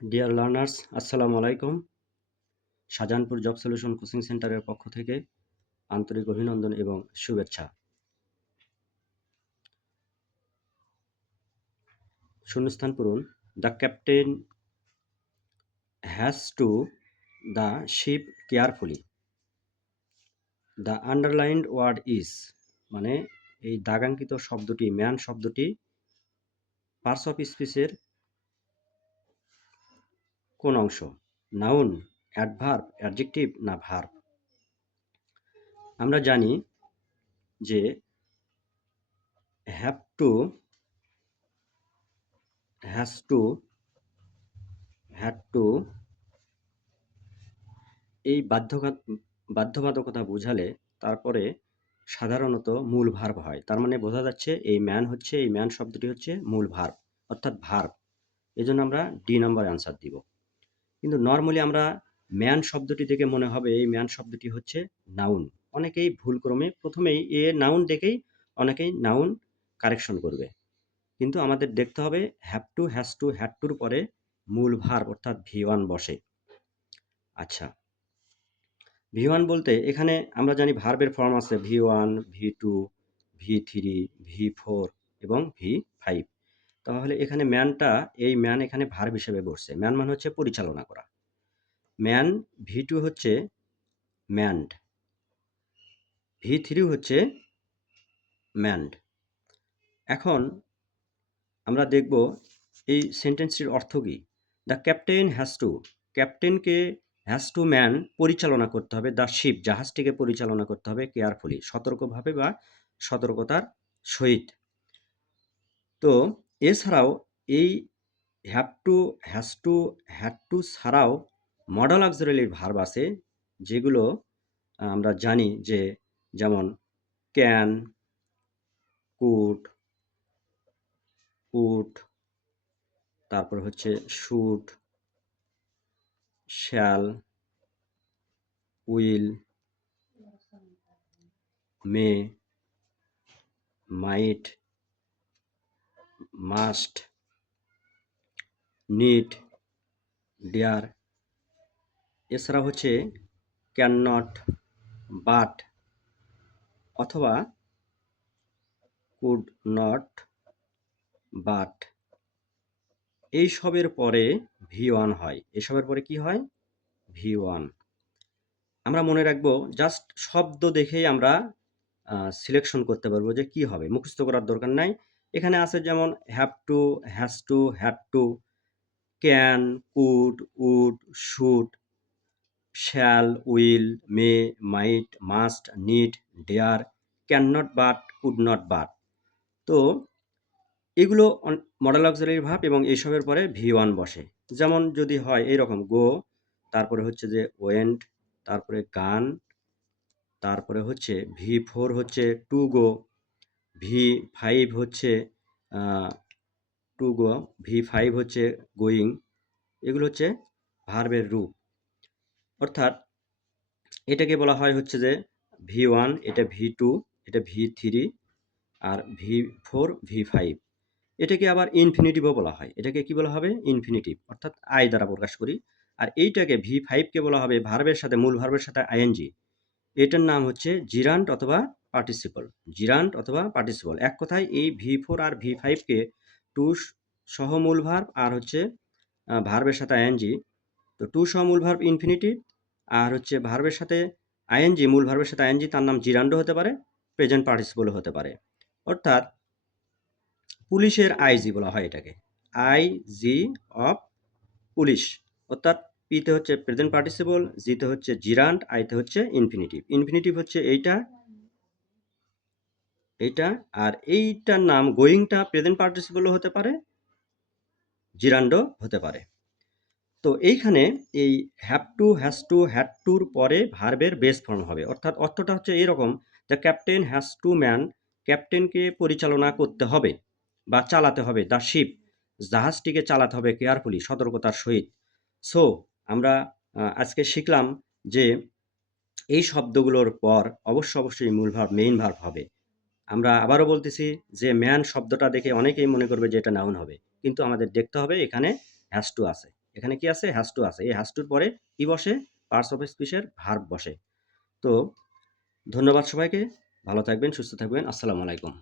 Dear learners, আসসালামু আলাইকুম। Shahjahanpur job solution coaching সেন্টারের পক্ষ থেকে আন্তরিক অভিনন্দন এবং শুভেচ্ছা। শূন্যস্থান পূরণ। The captain has to the ship carefully. The underlined word is, মানে এই দাগাঙ্কিত শব্দটি, ম্যান শব্দটি পার্টস অফ স্পিচের কোন অংশ? নাউন, অ্যাডভার্ব, অ্যাডজেক্টিভ না ভার্ব? আমরা জানি যে have to, has to, had two এই বাধ্যবাধকতা বোঝালে তারপরে সাধারণত মূল ভার্ব হয়। তার মানে বোঝা যাচ্ছে এই ম্যান শব্দটি হচ্ছে মূল ভার্ব, অর্থাৎ ভার্ব। এজন্য আমরা ডি নাম্বার অ্যান্সার দিব। কিন্তু নরমালি আমরা ম্যান শব্দটি দেখে মনে হবে এই ম্যান শব্দটি হচ্ছে নাউন। অনেকেই ভুলক্রমে প্রথমেই নাউন দেখেই অনেকেই নাউন কারেকশন করবে। কিন্তু আমাদের দেখতে হবে have to, has to, had টুর পরে মূল ভার্ব অর্থাৎ V1 বসে। আচ্ছা, V1 বলতে এখানে আমরা জানি ভার্বের ফর্ম আছে V1, V2, V3, V4 এবং V5। তাহলে এখানে এই ম্যান এখানে ভার্ব হিসেবে বসছে। ম্যান মানে হচ্ছে পরিচালনা করা। ম্যান, V2 হচ্ছে ম্যানড, V3 হচ্ছে ম্যানড। এখন আমরা দেখব এই সেন্টেন্সটির অর্থ কী। দ্য ক্যাপ্টেন হ্যাজ টু, ক্যাপ্টেনকে হ্যাজ টু ম্যান পরিচালনা করতে হবে, দ্য শিপ জাহাজটিকে পরিচালনা করতে হবে কেয়ারফুলি সতর্কভাবে বা সতর্কতার সহিত। তো এছাড়াও এই have to, has to, had two ছাড়াও মডাল অক্সিলারি ভার্ব আছে যেগুলো আমরা জানি যে যেমন ক্যান, কুড, উড, তারপর হচ্ছে should, shall, will, may, might, must, need, dare. এছাড়া হচ্ছে ক্যান নট, বাট অথবা কুড নট, বাট। এইসবের পরে V1 হয়। এসবের পরে কি হয়? V1। আমরা মনে রাখবো জাস্ট শব্দ দেখেই আমরা সিলেকশন করতে পারবো যে কি হবে, মুখস্থ করার দরকার নাই। এখানে আছে যেমন have to, has to, had to, can, could, would, should, shall, will, may, might, must, need, dare, can not but, could not but. তো এগুলো মডেল অক্সিলারি ভার্ব এবং এইসবের পরে V1 বসে। যেমন যদি হয় এইরকম গো, তারপরে হচ্ছে যে ওয়েন্ট, তারপরে গান, তারপরে হচ্ছে V4 হচ্ছে টু গো, V5 হচ্ছে টু গো, V5 হচ্ছে গোয়িং। এগুলো হচ্ছে ভার্বের রূপ। অর্থাৎ এটাকে বলা হয় হচ্ছে যে V1, এটা V2, এটা V3 আর V4, V5। এটাকে আবার ইনফিনিটিভও বলা হয়। এটাকে কি বলা হবে? ইনফিনিটিভ, অর্থাৎ আই দ্বারা প্রকাশ করি। আর এইটাকে V5কে বলা হবে ভার্বের সাথে, মূল ভার্বের সাথে আইএনজি। এটার নাম হচ্ছে জিরান্ট অথবা পার্টিসিপল। জিরান্ট অথবা পার্টিসিপল। এক কথায় এই V4 আর V5কে টু সহ মূল ভার্ব আর হচ্ছে ভার্বের সাথে আইএনজি। তো টু সহ মূল ভার্ব ইনফিনিটিভ, আর হচ্ছে ভার্বের সাথে আইএনজি, মূল ভার্বের সাথে আইএনজি, তার নাম জিরান্ডও হতে পারে, প্রেজেন্ট পার্টিসিপলও হতে পারে। অর্থাৎ পুলিশের আইজি বলা হয় এটাকে, আইজি অফ পুলিশ। অর্থাৎ পিতে হচ্ছে প্রেজেন্ট পার্টিসিপল, জিতে হচ্ছে জিরান্ট, আইতে হচ্ছে ইনফিনিটিভ। ইনফিনিটিভ হচ্ছে এইটা, এইটা, আর এইটার নাম গোয়িংটা প্রেজেন্ট পার্টিসিপলও হতে পারে, জিরান্ডও হতে পারে। তো এইখানে এই have to, has to, had টুর পরে ভার্বের বেস ফর্ম হবে। অর্থাৎ অর্থটা হচ্ছে এরকম, the captain has to man, ক্যাপ্টেনকে পরিচালনা করতে হবে বা চালাতে হবে, দ্য শিপ জাহাজটিকে চালাতে হবে কেয়ারফুলি সতর্কতার সহিত। সো আমরা আজকে শিখলাম যে এই শব্দগুলোর পর অবশ্যই মূল ভার্ব, মেইন ভার্ব হবে। আমরা আবারও বলতেছি যে ম্যান শব্দটা দেখে অনেকেই মনে করবে যে এটা নাউন হবে, কিন্তু আমাদের দেখতে হবে এখানে হ্যাজ টু আছে। এখানে কি আছে? হ্যাজ টু আছে। এই হ্যাজ টুর পরে কি বসে? পার্টস অফ স্পিচের ভার্ব বসে। তো ধন্যবাদ সবাইকে। ভালো থাকবেন, সুস্থ থাকবেন। আসসালামু আলাইকুম।